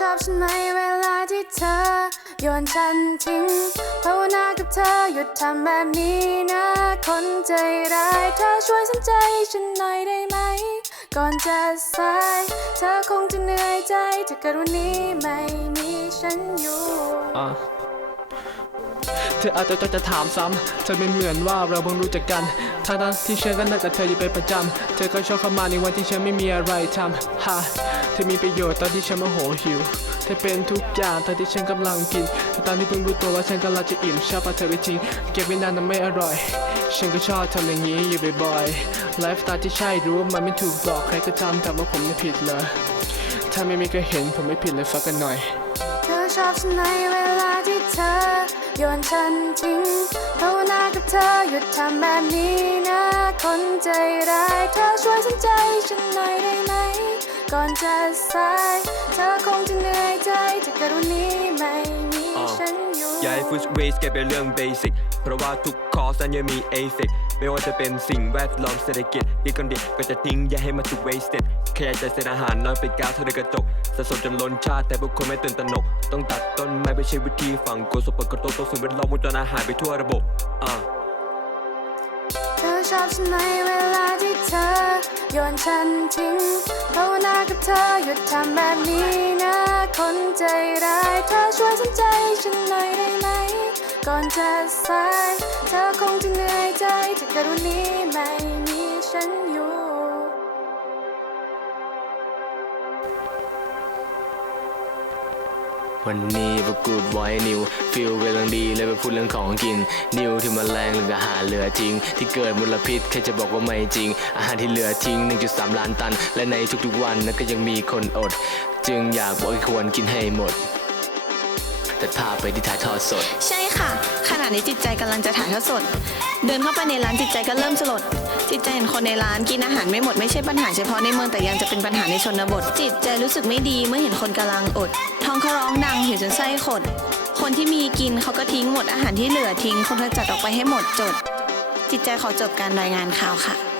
ชอบฉันไหมเวลาที่เธอโยนฉันทิ้งภาวนากับเธอหยุดทำแบบนี้นะ คนใจร้ายเธอช่วยสนใจฉันหน่อยได้ไหม ก่อนจะสาย เธอคงจะเหนื่อยใจถ้าเกิดวันนี้ไม่มีฉันอยู่เธออาจจะจะจะถามซ้ำเธอเป็นเหมือนว่าเราเพิ่งรู้จักกัน ทางๆที่ฉันก็นัดกับเธออยู่เป็นประจำ เธอก็ชอบเข้ามาในวันที่ฉันไม่มีอะไรทำฮะเธอมีประโยชน์ตอนที่ฉันโมโหหิว เธอเป็นทุกอย่างตอนที่ฉันกำลังกินตตอนที่เพิ่งรู้ตัวว่าฉันกำลังจะอิ่มชอบเอาเธอไปทิ้งเก็บไว้นานนั้นไม่อร่อย ฉันก็ชอบทำอย่างนี้อยู่บ่อยๆ ไลฟ์สไตล์ที่ใช่รู้ว่ามันไม่ถูกบอกใครก็ทำแต่ว่าผมไม่ผิดเลย ถ้าไม่มีใครเห็นผมไม่ผิดเลยฟักกันหน่อย เธอชอบฉันในเวลาที่เธอโยนฉันทิ้งภาวนากับเธอหยุดทำแบบนี้ คนใจร้ายเธอช่วยสนใจฉันหน่อยได้ไหม ก่อนจะสาย เธอคงจะเหนื่อยใจถ้าเกิดวันนี้ไม่มีฉันอยู่อย่าให้ฟุตเวสกลายเป็นเรื่องเบสิกเพราะว่าทุกคอร์สนั้นยังมีเอฟเฟกไม่ว่าจะเป็นสิ่งแวดล้อมเศรษฐกิจดีก่อนดีก็จะทิ้งอย่าให้มันถูกเวสเต็ดแค่อยากจะเศษอาหารน้อนเป็นก้าวเท่าในกระจกสะสมจนล้นชาติแต่พวกคนไม่ตื่นตระหนก ต้องตัดต้นไม้ไม่ใช่วิธีฝังกลัวสมผลกระทบต่อสิ่งแวดล้อมวงจรอาหารไปทั่วระบบอ่า ชอบฉันในเวลาที่เธอโยนฉันทิ้งภาวนากับเธอหยุดทำแบบนี้นะคนใจร้ายเธอช่วยสนใจฉันหน่อยได้ไหม ก่อนจะสาย เธอคงจะเหนื่อยใจถ้าเกิดวันนี้ไม่มีฉันอยู่ วันนี้ประกูดไว้นิวฟิลกำลังดีเลยไปพูดเรื่องของกิน นิวที่มาแรงเรื่ออาหารเหลือทิ้ง ที่เกิดมลพิษใครจะบอกว่าไม่จริง อาหารที่เหลือทิ้ง 1.3 ล้านตัน และในทุกๆวันนั้นก็ยังมีคนอด จึงอยากบอกให้ควรกินให้หมด แต่พาไปที่ถ่ายทอดสด ใช่ค่ะ ขณะนี้จิตใจกำลังจะถ่ายทอดสด เดินเข้าไปในร้านจิตใจก็เริ่มสลด จิตใจเห็นคนในร้านกินอาหารไม่หมดไม่ใช่ปัญหาเฉพาะในเมืองแต่ยังจะเป็นปัญหาในชนบท จิตใจรู้สึกไม่ดีเมื่อเห็นคนกำลังอด ท้องเขาร้องดังหิวจนไส้ขด คนที่มีกินเขาก็ทิ้งหมดอาหารที่เหลือทิ้งคนก็จัดออกไปให้หมดจด จิตใจขอจบการรายงานข่าวค่ะ